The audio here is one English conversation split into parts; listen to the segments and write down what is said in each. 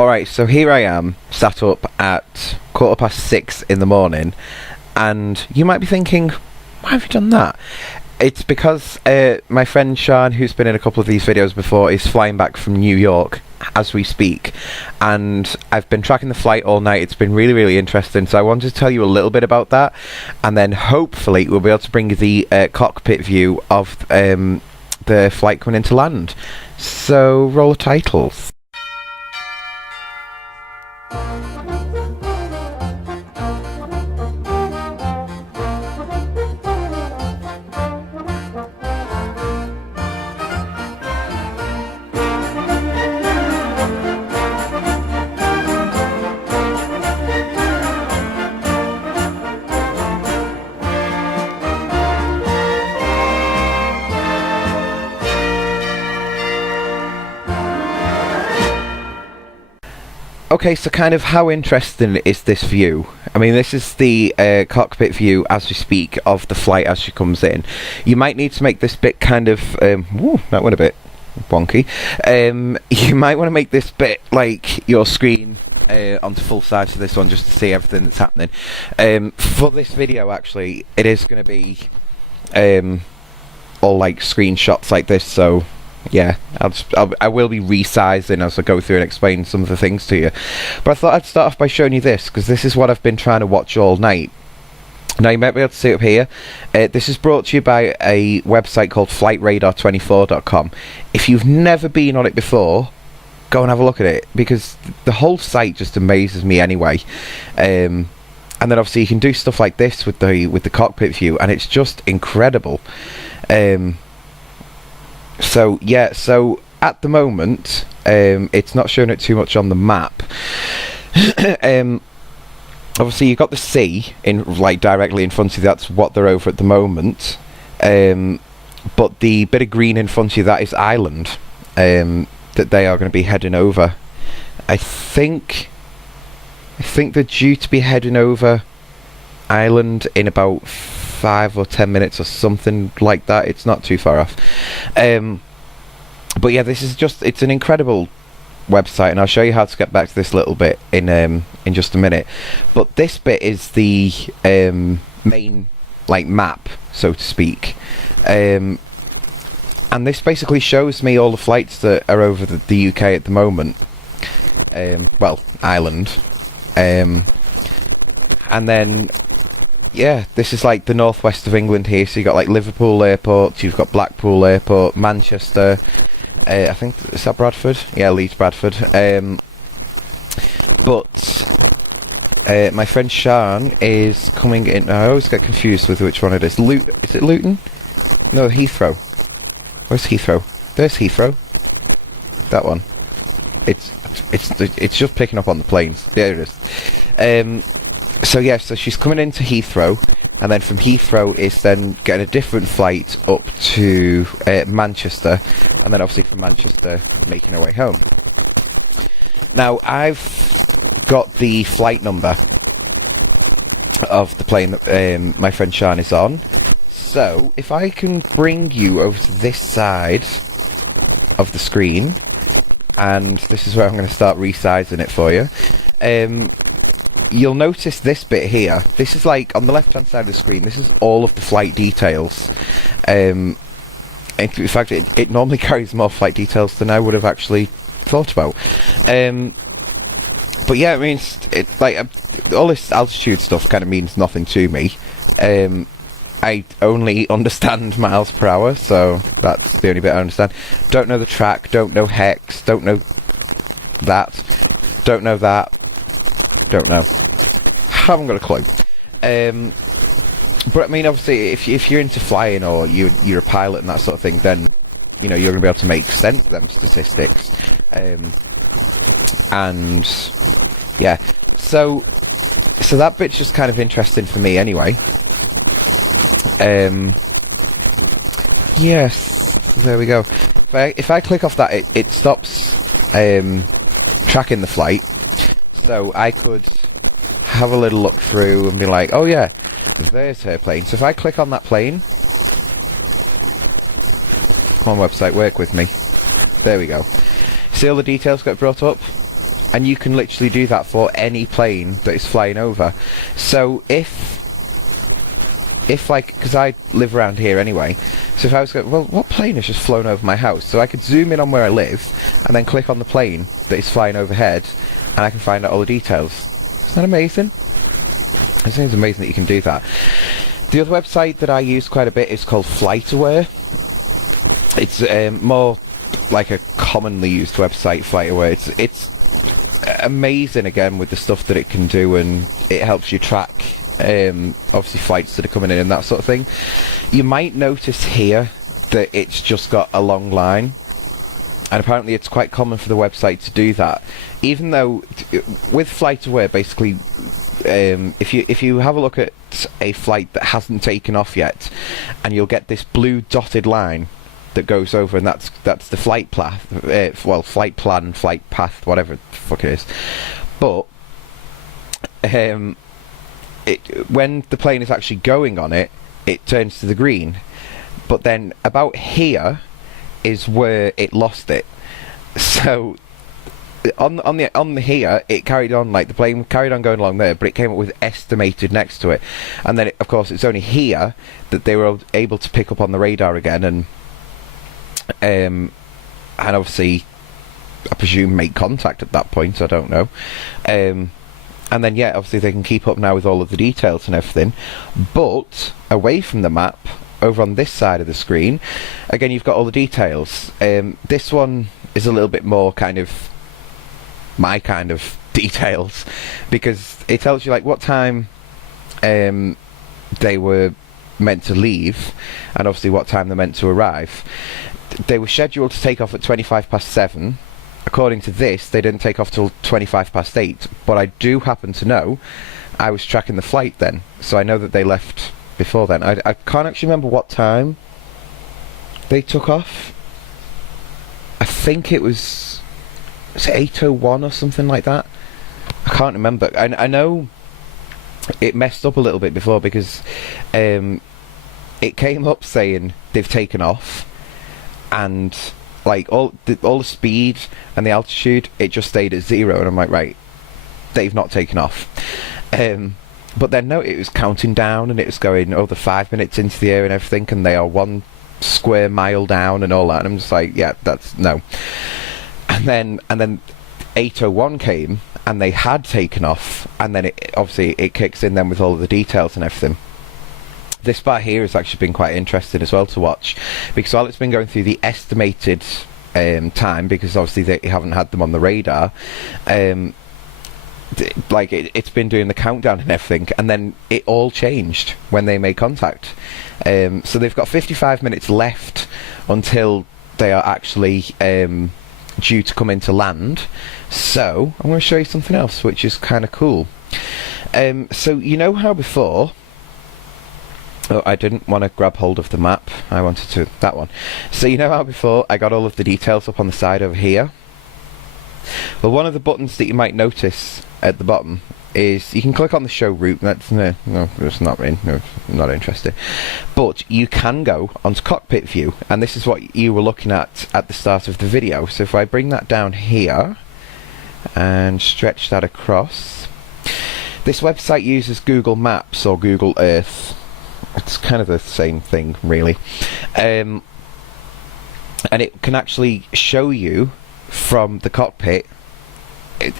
Alright, so here I am, sat up at 6:15 in the morning, and you might be thinking, why have you done that? It's because my friend Sean, who's been in a couple of these videos before, is flying back from New York as we speak, and I've been tracking the flight all night. It's been really, really interesting, so I wanted to tell you a little bit about that, and then hopefully we'll be able to bring you the cockpit view of the flight coming into land. So, roll the titles. Okay, so kind of how interesting is this view? I mean, this is the cockpit view as we speak of the flight as she comes in. You might need to make this bit kind of... that went a bit wonky. You might want to make this bit like your screen onto full size for this one, just to see everything that's happening. For this video, actually, it is going to be all like screenshots like this, so... yeah, I will be resizing as I go through and explain some of the things to you. But I thought I'd start off by showing you this, because this is what I've been trying to watch all night. Now, you might be able to see it up here. This is brought to you by a website called flightradar24.com. If you've never been on it before, go and have a look at it, because the whole site just amazes me anyway. And then obviously you can do stuff like this with the cockpit view, and it's just incredible. So yeah, so at the moment, it's not showing it too much on the map. Obviously, you've got the sea in like directly in front of you. That's what they're over at the moment. But the bit of green in front of you, that is Ireland, that they are going to be heading over. I think they're due to be heading over Ireland in about 5 or 10 minutes or something like that. It's not too far off. But yeah, this is just, it's an incredible website, and I'll show you how to get back to this little bit in just a minute. But this bit is the main like map, so to speak, and this basically shows me all the flights that are over the UK at the moment. Well, Ireland, and then yeah, this is like the northwest of England here. So you've got like Liverpool Airport, you've got Blackpool Airport, Manchester, I think, is that Bradford? Yeah, Leeds Bradford. But my friend Sean is coming in. I always get confused with which one it is. Is it Luton? No, Heathrow. Where's Heathrow? There's Heathrow. That one. It's just picking up on the planes. There it is. So yeah, so she's coming into Heathrow, and then from Heathrow is then getting a different flight up to Manchester, and then obviously from Manchester making her way home. Now, I've got the flight number of the plane that my friend Sean is on, so if I can bring you over to this side of the screen, and this is where I'm going to start resizing it for you. You'll notice this bit here. This is like on the left hand side of the screen. This is all of the flight details. In fact, it normally carries more flight details than I would have actually thought about. But yeah, I mean, all this altitude stuff kind of means nothing to me. I only understand miles per hour, so that's the only bit I understand. Don't know the track, don't know hex, don't know that, don't know that. Don't know. Haven't got a clue. But I mean, obviously, if you're into flying or you're a pilot and that sort of thing, then you know you're going to be able to make sense of them statistics. And yeah, so that bit's just kind of interesting for me, anyway. Yes, there we go. If I click off that, it stops tracking the flight. So I could have a little look through and be like, oh yeah, there's her plane. So if I click on that plane, come on website, work with me. There we go. See all the details got brought up? And you can literally do that for any plane that is flying over. So if like, because I live around here anyway, so if I was going, well, what plane has just flown over my house? So I could zoom in on where I live, and then click on the plane that is flying overhead, and I can find out all the details. Isn't that amazing? I think it's amazing that you can do that. The other website that I use quite a bit is called FlightAware. It's more like a commonly used website, FlightAware. It's amazing, again, with the stuff that it can do, and it helps you track obviously flights that are coming in and that sort of thing. You might notice here that it's just got a long line, and apparently it's quite common for the website to do that, even though with FlightAware, basically, if you have a look at a flight that hasn't taken off yet, and you'll get this blue dotted line that goes over, and that's the flight path, flight plan, flight path, whatever the fuck it is. But when the plane is actually going on it, it turns to the green. But then about here is where it lost it. So on the here, it carried on, like the plane carried on going along there, but it came up with estimated next to it. And then of course it's only here that they were able to pick up on the radar again, and obviously I presume make contact at that point. I don't know. And then, yeah, obviously they can keep up now with all of the details and everything. But away from the map, over on this side of the screen, again, you've got all the details. This one is a little bit more kind of my kind of details, because it tells you like what time they were meant to leave, and obviously what time they're meant to arrive. They were scheduled to take off at 7:25. According to this, they didn't take off till 8:25, but I do happen to know I was tracking the flight then, so I know that they left before then. I can't actually remember what time they took off. I think it was 8:01 or something like that. I can't remember. I know it messed up a little bit before, because it came up saying they've taken off, and like all the speed and the altitude, it just stayed at 0, and I'm like, right, they've not taken off. But then no, it was counting down, and it was going, oh, they're 5 minutes into the air and everything, and they are 1 square mile down and all that, and I'm just like, yeah, that's no. And then 8:01 came, and they had taken off, and then it obviously it kicks in then with all of the details and everything. This part here has actually been quite interesting as well to watch, because while it's been going through the estimated time, because obviously they haven't had them on the radar, like it's been doing the countdown and everything, and then it all changed when they made contact. So they've got 55 minutes left until they are actually due to come into land. So I'm going to show you something else which is kind of cool. So you know how before, oh, I didn't want to grab hold of the map, I wanted to, that one. So you know how before I got all of the details up on the side over here? Well, one of the buttons that you might notice at the bottom is you can click on the show route. That's no, it's not in, no, I'm not interested. But you can go onto cockpit view, and this is what you were looking at the start of the video. So if I bring that down here and stretch that across, this website uses Google Maps or Google Earth. It's kind of the same thing, really. And it can actually show you from the cockpit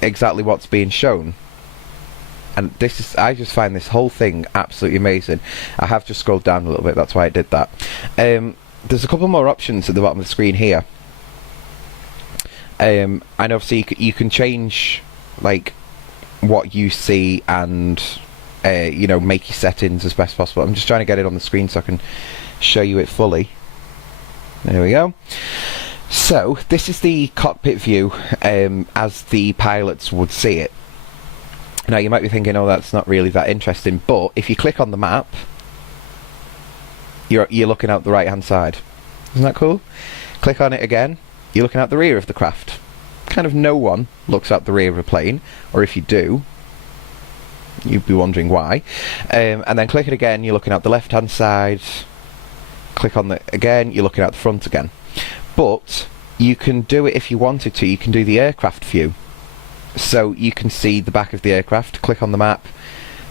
exactly what's being shown. And this is, I just find this whole thing absolutely amazing. I have just scrolled down a little bit, that's why I did that. There's a couple more options at the bottom of the screen here. And obviously you can change like what you see, and you know, make your settings as best possible. I'm just trying to get it on the screen so I can show you it fully. There we go. So this is the cockpit view as the pilots would see it. Now you might be thinking, oh, that's not really that interesting, but if you click on the map, you're looking out the right hand side. Isn't that cool? Click on it again, you're looking out the rear of the craft. Kind of no one looks out the rear of a plane, or if you do, you'd be wondering why. And then click it again, you're looking out the left hand side. Click on it again, you're looking out the front again. But you can do it if you wanted to. You can do the aircraft view. So you can see the back of the aircraft. Click on the map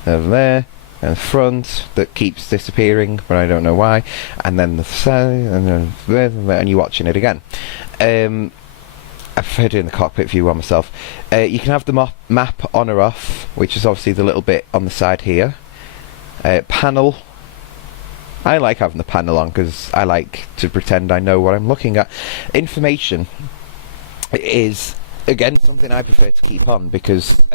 over there, and the front that keeps disappearing, but I don't know why. And then the side, and then and you're watching it again. I prefer doing the cockpit view on myself. You can have the map on or off, which is obviously the little bit on the side here. Panel. I like having the panel on because I like to pretend I know what I'm looking at. Information is, again, something I prefer to keep on because,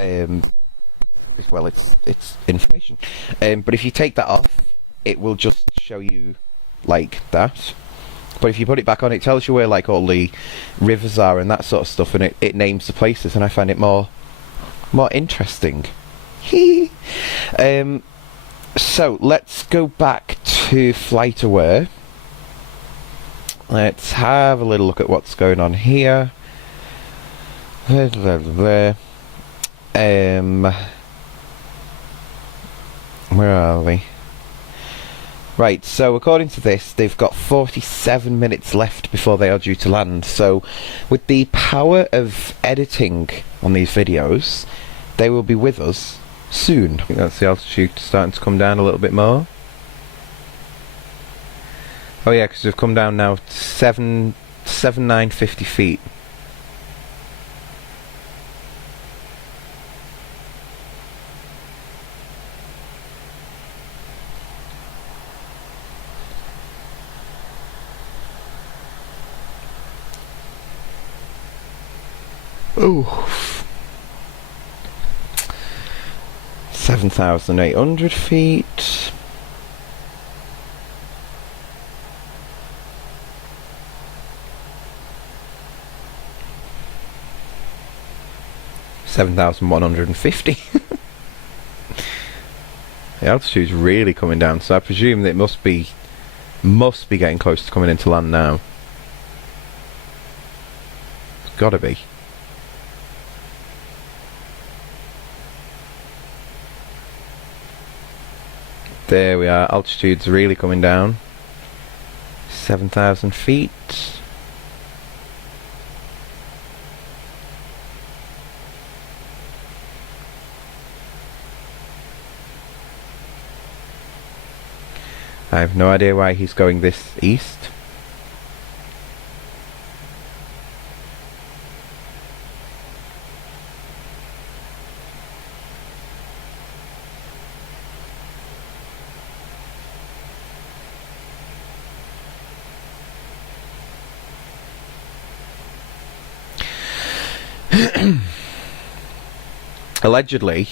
well, it's information. But if you take that off, it will just show you like that. But if you put it back on, it tells you where like all the rivers are and that sort of stuff, and it names the places, and I find it more interesting. So let's go back to FlightAware. Let's have a little look at what's going on here. Where are we? Right, so according to this, they've got 47 minutes left before they are due to land. So with the power of editing on these videos, they will be with us soon. I think that's the altitude starting to come down a little bit more. Oh yeah, because we've come down now to 7,950 feet. Oh, 7,800 feet. $7,150. The altitude's really coming down, so I presume that it must be getting close to coming into land now. It's gotta be. There we are, altitude's really coming down. 7,000 feet. I have no idea why he's going this east. Allegedly,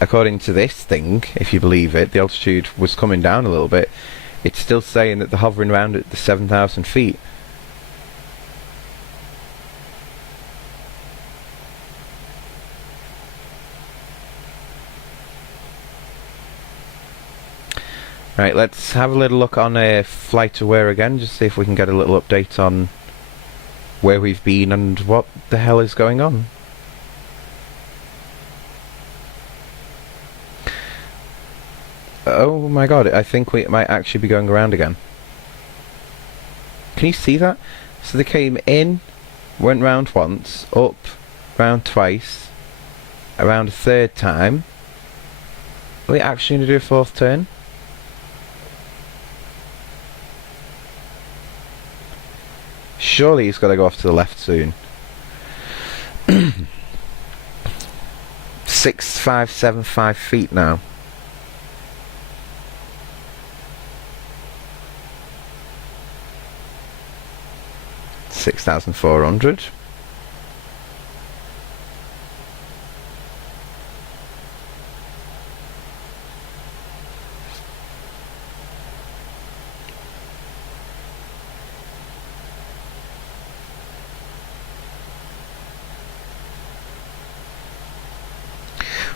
according to this thing, if you believe it, the altitude was coming down a little bit. It's still saying that they're hovering around at the 7,000 feet. Right, let's have a little look on FlightAware again, just see if we can get a little update on where we've been and what the hell is going on. Oh my god, I think we might actually be going around again. Can you see that? So they came in, went round once, up, round twice, around a third time. Are we actually going to do a fourth turn? Surely he's got to go off to the left soon. 6,575 feet now. 6,400.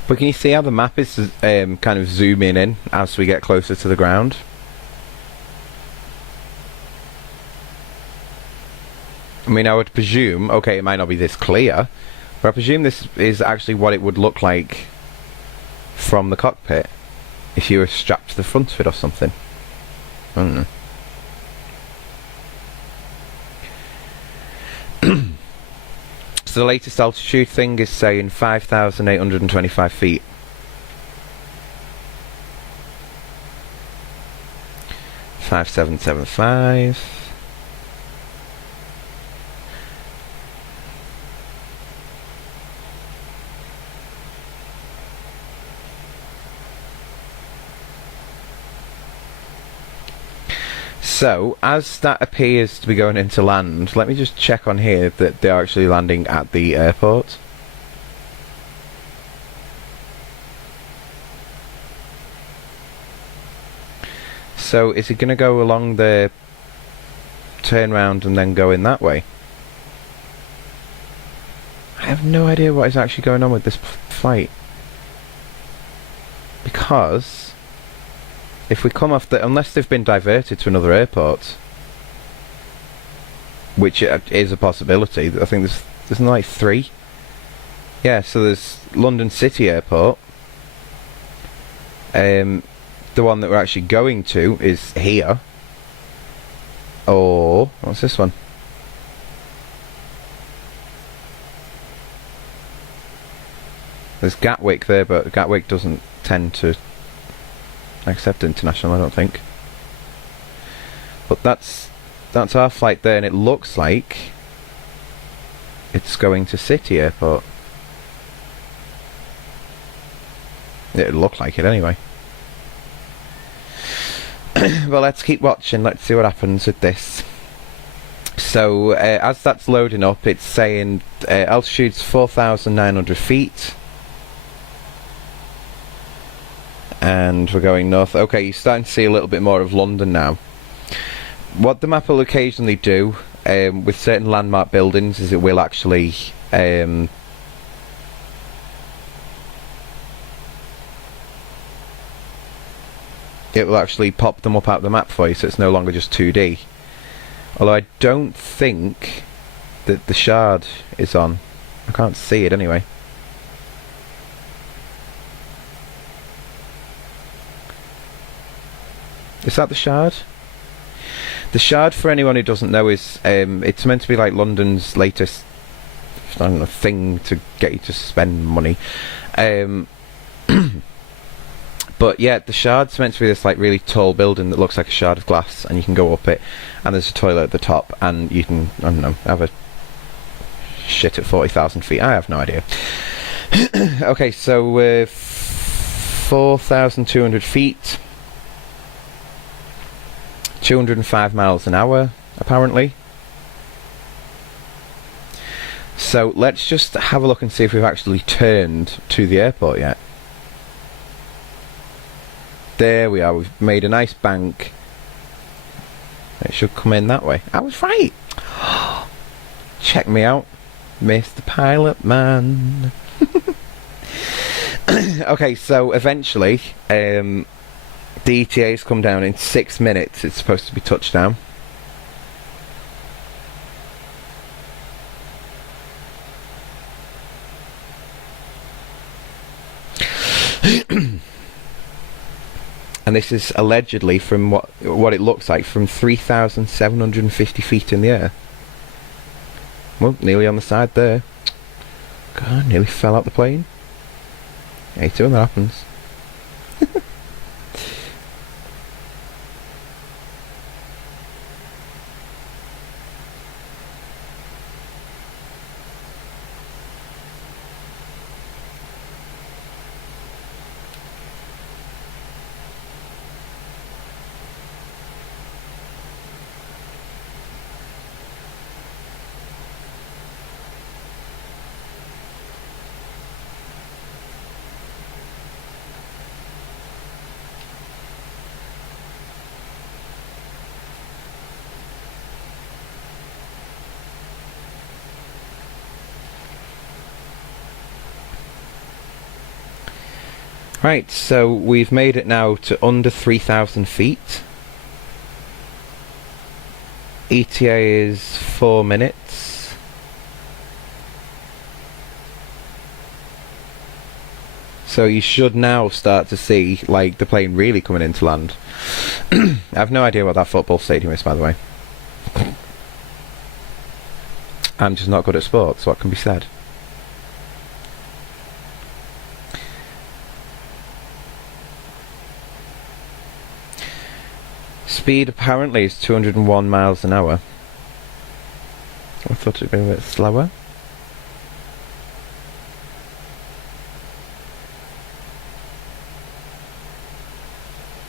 But can you see how the map is kind of zooming in as we get closer to the ground? I mean, I would presume, okay, it might not be this clear, but I presume this is actually what it would look like from the cockpit if you were strapped to the front of it or something. I don't know. So the latest altitude thing is saying 5,825 feet. $5,775. So, as that appears to be going into land, let me just check on here that they're actually landing at the airport. So, is it going to go along the turn round and then go in that way? I have no idea what is actually going on with this flight. Because if we come off the... unless they've been diverted to another airport, which is a possibility. I think there's like 3. Yeah, so there's London City Airport. The one that we're actually going to is here. Or what's this one? There's Gatwick there, but Gatwick doesn't tend to accept international, I don't think. But that's our flight there, and it looks like it's going to City Airport. It looked like it anyway. Well, let's keep watching. Let's see what happens with this. So, as that's loading up, it's saying altitude's 4,900 feet. And we're going north. Okay, you're starting to see a little bit more of London now. What the map will occasionally do with certain landmark buildings is it will actually pop them up out of the map for you, so it's no longer just 2D. Although I don't think that the Shard is on. I can't see it anyway. Is that the Shard? The Shard, for anyone who doesn't know, is it's meant to be like London's latest, I don't know, thing to get you to spend money. But yeah, the Shard's meant to be this like really tall building that looks like a shard of glass, and you can go up it, and there's a toilet at the top, and you can, I don't know, have a shit at 40,000 feet. I have no idea. Okay, so 4,200 feet. 205 miles an hour, apparently. So let's just have a look and see if we've actually turned to the airport yet. There we are, we've made a nice bank. It should come in that way. I was right! Check me out, Mr. Pilot Man. Okay, so eventually, the ETA's come down in 6 minutes. It's supposed to be touchdown. And this is allegedly from what it looks like from 3,750 feet in the air. Well, nearly on the side there. God, nearly fell out the plane. I hate it when that happens. Right, so we've made it now to under 3,000 feet. ETA is 4 minutes. So you should now start to see like the plane really coming into land. I have no idea what that football stadium is, by the way. I'm just not good at sports. What can be said? Speed apparently is 201 miles an hour. I thought it'd be a bit slower.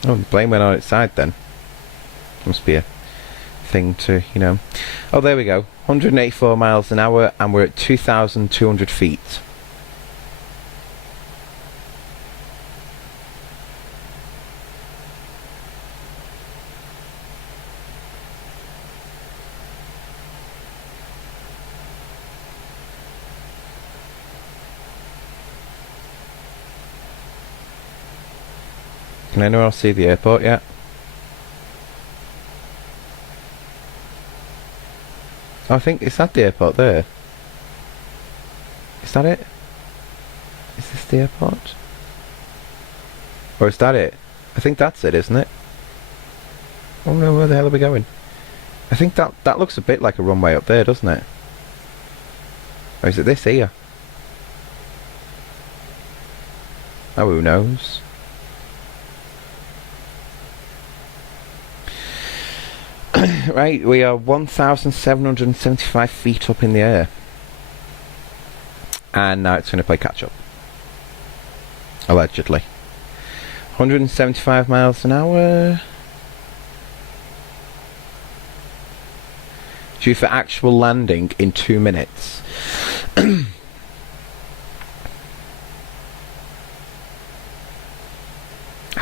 Oh, the plane went on its side then. Must be a thing to, you know. Oh, there we go. 184 miles an hour, and we're at 2,200 feet. Can anyone else see the airport yet? Oh, I think, is that the airport there? Is that it? Is this the airport? Or is that it? I think that's it, isn't it? Oh no, where the hell are we going? I think that looks a bit like a runway up there, doesn't it? Or is it this here? Oh, who knows? Right, we are 1,775 feet up in the air. And now it's going to play catch up. Allegedly. 175 miles an hour. Due for actual landing in 2 minutes. I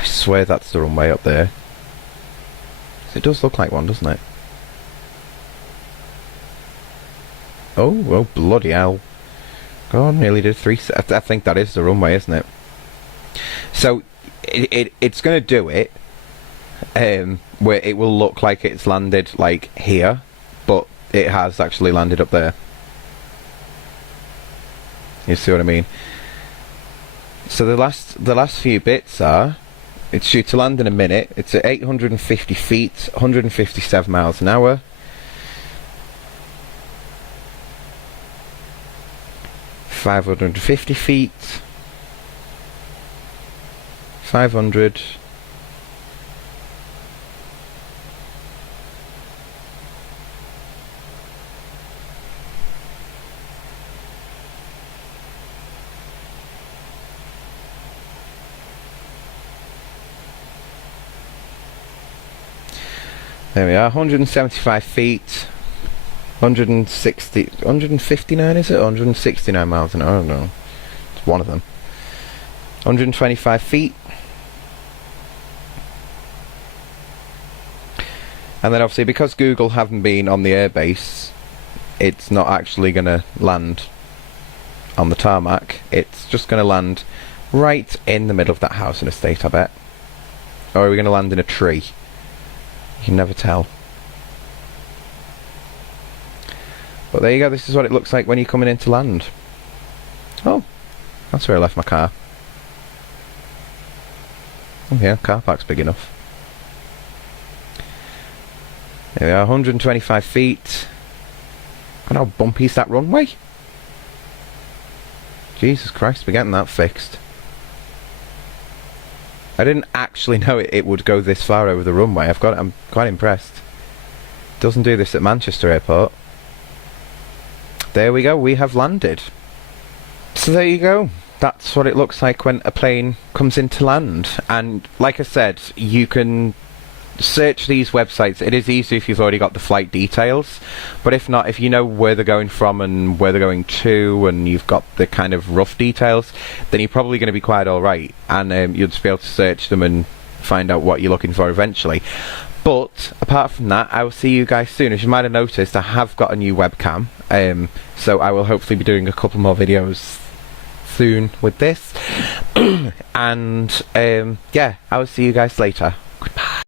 swear that's the runway up there. It does look like one, doesn't it? Oh, bloody hell. God, nearly did 3 I think that is the runway, isn't it? So, it's going to do it, where it will look like it's landed, like, here, but it has actually landed up there. You see what I mean? So the last few bits are... It's due to land in a minute. It's at 850 feet, 157 miles an hour. $550 feet. 500. There we are, 175 feet, 159 is it? 169 miles an hour, I don't know. It's one of them. 125 feet. And then obviously because Google haven't been on the airbase, it's not actually going to land on the tarmac. It's just going to land right in the middle of that housing estate, I bet. Or are we going to land in a tree? You can never tell. But there you go, this is what it looks like when you're coming in to land. Oh, that's where I left my car. Oh yeah, car park's big enough. There we are, 125 feet. And how bumpy is that runway? Jesus Christ, we're getting that fixed. I didn't actually know it would go this far over the runway. I'm quite impressed. Doesn't do this at Manchester Airport. There we go, we have landed. So there you go. That's what it looks like when a plane comes in to land. And like I said, you can search these websites. It is easy if you've already got the flight details, but if not, if you know where they're going from and where they're going to, and you've got the kind of rough details, then you're probably going to be quite alright, and you'll just be able to search them and find out what you're looking for eventually. But apart from that, I will see you guys soon. As you might have noticed, I have got a new webcam, so I will hopefully be doing a couple more videos soon with this. And yeah, I will see you guys later.